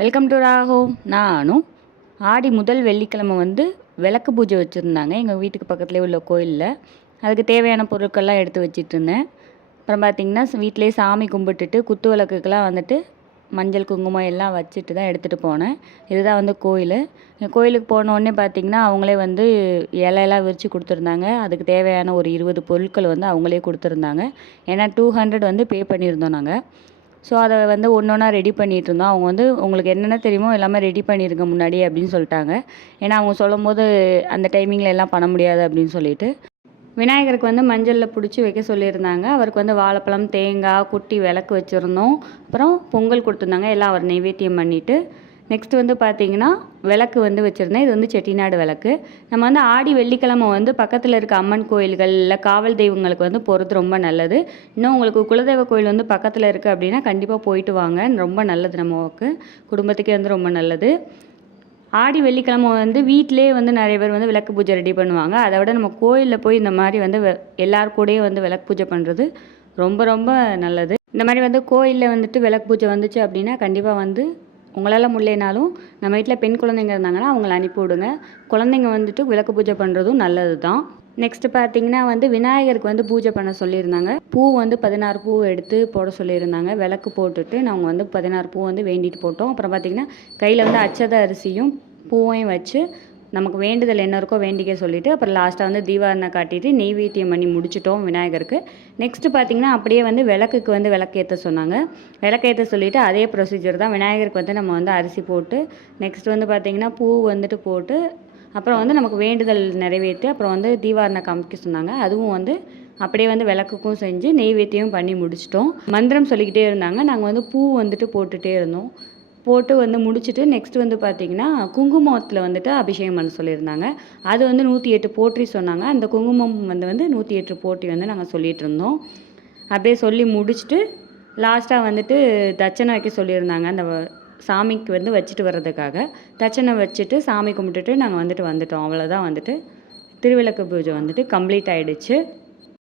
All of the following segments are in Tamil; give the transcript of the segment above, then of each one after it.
வெல்கம் டு ராகோ நானும் ஆடி முதல் வெள்ளிக்கிழமை வந்து விளக்கு பூஜை வச்சுருந்தாங்க. எங்கள் வீட்டுக்கு பக்கத்துலேயே உள்ள கோயிலில். அதுக்கு தேவையான பொருட்கள்லாம் எடுத்து வச்சிட்டு இருந்தேன் அப்புறம் பார்த்திங்கன்னா வீட்டிலே சாமி கும்பிட்டுட்டு குத்து விளக்குக்கெல்லாம் வந்துட்டு மஞ்சள் குங்குமம் எல்லாம் வச்சுட்டு தான் எடுத்துகிட்டு போனேன். இதுதான் வந்து கோயில். கோயிலுக்கு போனோடனே பார்த்திங்கன்னா அவங்களே வந்து இலையெல்லாம் விரித்து கொடுத்துருந்தாங்க. அதுக்கு தேவையான ஒரு இருபது பொருட்கள் வந்து அவங்களே கொடுத்துருந்தாங்க. ஏன்னா டூ ஹண்ட்ரட் வந்து பே பண்ணியிருந்தோம் நாங்கள் ஸோ அதை வந்து ஒன்று ஒன்றா ரெடி பண்ணிகிட்டு இருந்தோம் அவங்க வந்து உங்களுக்கு என்னென்ன தெரியுமோ எல்லாமே ரெடி பண்ணிடுங்க முன்னாடி அப்படின்னு சொல்லிட்டாங்க. ஏன்னா அவங்க சொல்லும் போது அந்த டைமிங்கில் எல்லாம் பண்ண முடியாது அப்படின்னு சொல்லிட்டு. விநாயகருக்கு வந்து மஞ்சளில் பிடிச்சி வைக்க சொல்லியிருந்தாங்க. அவருக்கு வந்து வாழைப்பழம் தேங்காய் குட்டி விளக்கு வச்சுருந்தோம். அப்புறம் பொங்கல் கொடுத்துருந்தாங்க. எல்லாம் அவர் நைவேத்தியம் பண்ணிவிட்டு நெக்ஸ்ட் வந்து பார்த்தீங்கன்னா விளக்கு வந்து வச்சுருந்தேன். இது வந்து செட்டிநாடு விளக்கு. நம்ம வந்து ஆடி வெள்ளிக்கிழமை வந்து பக்கத்தில் இருக்க அம்மன் கோயில்கள் இல்லை காவல் தெய்வங்களுக்கு வந்து போகிறது ரொம்ப நல்லது. இன்னும் உங்களுக்கு குலதெய்வ கோயில் வந்து பக்கத்தில் இருக்குது அப்படின்னா கண்டிப்பாக போயிட்டு வாங்க. ரொம்ப நல்லது நமக்கு குடும்பத்துக்கே வந்து ரொம்ப நல்லது. ஆடி வெள்ளிக்கிழமை வந்து வீட்டிலே வந்து நிறைய பேர் வந்து விளக்கு பூஜை ரெடி பண்ணுவாங்க. அதை விட நம்ம கோயிலில் போய் இந்த மாதிரி வந்து வெ- எல்லார் கூடயும் வந்து விளக்கு பூஜை பண்ணுறது ரொம்ப ரொம்ப நல்லது. இந்த மாதிரி வந்து கோயிலில் வந்துட்டு விளக்கு பூஜை வந்துச்சு அப்படின்னா கண்டிப்பாக வந்து உங்களால் முடியலனாலும் நம்ம வீட்டில் பெண் குழந்தைங்க இருந்தாங்கன்னா அவங்கள அனுப்பி விடுங்க. குழந்தைங்க வந்துட்டு விளக்கு பூஜை பண்ணுறதும் நல்லது தான் நெக்ஸ்ட்டு பார்த்தீங்கன்னா வந்து விநாயகருக்கு வந்து பூஜை பண்ண சொல்லியிருந்தாங்க. பூ வந்து பதினாறு பூ எடுத்து போட சொல்லியிருந்தாங்க. விளக்கு போட்டுட்டு நாங்கள் வந்து பதினாறு பூ வந்து வேண்டிட்டு போட்டோம். அப்புறம் பார்த்தீங்கன்னா கையில் வந்து அச்சத அரிசியும் பூவையும் வச்சு நமக்கு வேண்டுதல் என்ன இருக்கோ வேண்டிக்க சொல்லிவிட்டு அப்புறம் லாஸ்ட்டாக வந்து தீபாரணை காட்டிட்டு நெய்வேத்தியம் பண்ணி முடிச்சிட்டோம் விநாயகருக்கு. நெக்ஸ்ட்டு பார்த்தீங்கன்னா அப்படியே வந்து விளக்குக்கு வந்து விளக்கேற்ற சொன்னாங்க. விளக்கேற்ற சொல்லிவிட்டு அதே ப்ரொசீஜர் தான் விநாயகருக்கு வந்து நம்ம வந்து அரிசி போட்டு நெக்ஸ்ட் வந்து பார்த்தீங்கன்னா பூ வந்துட்டு போட்டு அப்புறம் வந்து நமக்கு வேண்டுதல் நிறைவேற்றி அப்புறம் வந்து தீபாரணை காமிக்க சொன்னாங்க. அதுவும் வந்து அப்படியே வந்து விளக்குக்கும் செஞ்சு நெய்வேத்தியம் பண்ணி முடிச்சிட்டோம். மந்திரம் சொல்லிக்கிட்டே இருந்தாங்க. நாங்கள் வந்து பூ வந்துட்டு போட்டுகிட்டே இருந்தோம். போட்டு வந்து முடிச்சுட்டு நெக்ஸ்ட் வந்து பார்த்தீங்கன்னா குங்குமத்தில் வந்துட்டு அபிஷேகம் பண்ண சொல்லியிருந்தாங்க. அது வந்து நூற்றி எட்டு போற்றி சொன்னாங்க. அந்த குங்குமம் வந்து வந்து நூற்றி எட்டு போட்டி வந்து நாங்கள் சொல்லிட்டு இருந்தோம். அப்படியே சொல்லி முடிச்சுட்டு லாஸ்ட்டாக வந்துட்டு தட்சணை வைக்க சொல்லியிருந்தாங்க. அந்த சாமிக்கு வந்து வச்சுட்டு வர்றதுக்காக. தட்சணை வச்சுட்டு சாமி கும்பிட்டுட்டு நாங்கள் வந்துட்டு வந்துட்டோம். அவ்வளோதான் வந்துட்டு. திருவிளக்கு பூஜை வந்துட்டு கம்ப்ளீட் ஆகிடுச்சு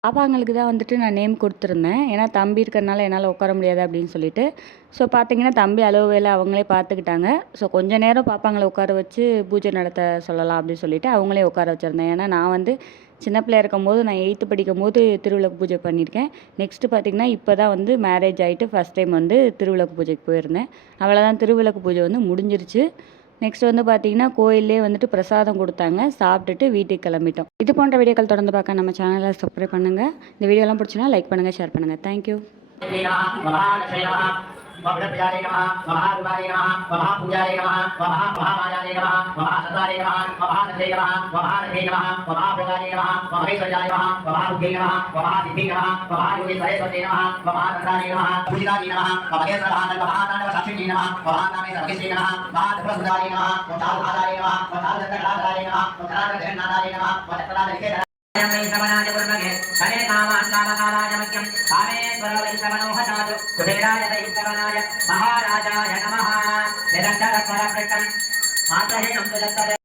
பாப்பாங்களுக்கு தான் வந்துட்டு நான் நேம் கொடுத்துருந்தேன். ஏன்னா தம்பி இருக்கிறனால என்னால் உட்கார முடியாது அப்படின்னு சொல்லிட்டு. ஸோ பார்த்தீங்கன்னா தம்பி அளவு வேலை அவங்களே பார்த்துக்கிட்டாங்க ஸோ கொஞ்ச நேரம் பாப்பாங்களை உட்கார வச்சு பூஜை நடத்த சொல்லலாம் அப்படின்னு சொல்லிட்டு அவங்களே உட்கார வச்சுருந்தேன். ஏன்னா நான் வந்து சின்ன பிள்ளையா இருக்கும்போது நான் எயித்து படிக்கும் போது திருவிளக்கு பூஜை பண்ணியிருக்கேன். நெக்ஸ்ட்டு பார்த்தீங்கன்னா இப்போ தான் வந்து மேரேஜ் ஆகிட்டு ஃபஸ்ட் டைம் வந்து திருவிளக்கு பூஜைக்கு போயிருந்தேன். அவ்வளோதான் திருவிளக்கு பூஜை வந்து முடிஞ்சிருச்சு. நெக்ஸ்ட் வந்து பார்த்தீங்கன்னா கோயிலே வந்துட்டு பிரசாதம் கொடுத்தாங்க. சாப்பிட்டுட்டு வீட்டுக்கு கிளம்பிட்டோம். இது போன்ற வீடியோக்கள் தொடர்ந்து பார்க்க நம்ம சேனலை சப்ஸ்கிரைப் பண்ணுங்கள் இந்த வீடியோலாம் பிடிச்சினா லைக் பண்ணுங்கள் ஷேர் பண்ணுங்கள் தேங்க்யூ महालक्ष्मी नमः महालक्ष्मी नमः महारुद्राय नमः महापूजाय नमः महामायाय नमः महासताय नमः महासदाय नमः महासते नमः महाभोगाय नमः महामहेश्वराय नमः महाभुजय नमः महासिद्धि नमः महायोगेश्वराय नमः महानंदाय नमः पूजिताय नमः महेश्वराय नमः महानंदसाक्षी नमः महानामे सर्वेश्वराय नमः महाधर्मसुदाय नमः महाधाराय नमः महाधर्मकलाय नमः महाधर्मजगन्नाथाय नमः महाधर्मकलाय वैश्रवणाय पुर्णगे हरे कामान् कामकालाय मह्यं कामेश्वर वैश्रवणोहतातु कुबेराय वैश्रवणाय महाराजाय नमः। निरन्तरस्वरपृष्टं मातरे नन्दुदत्तरे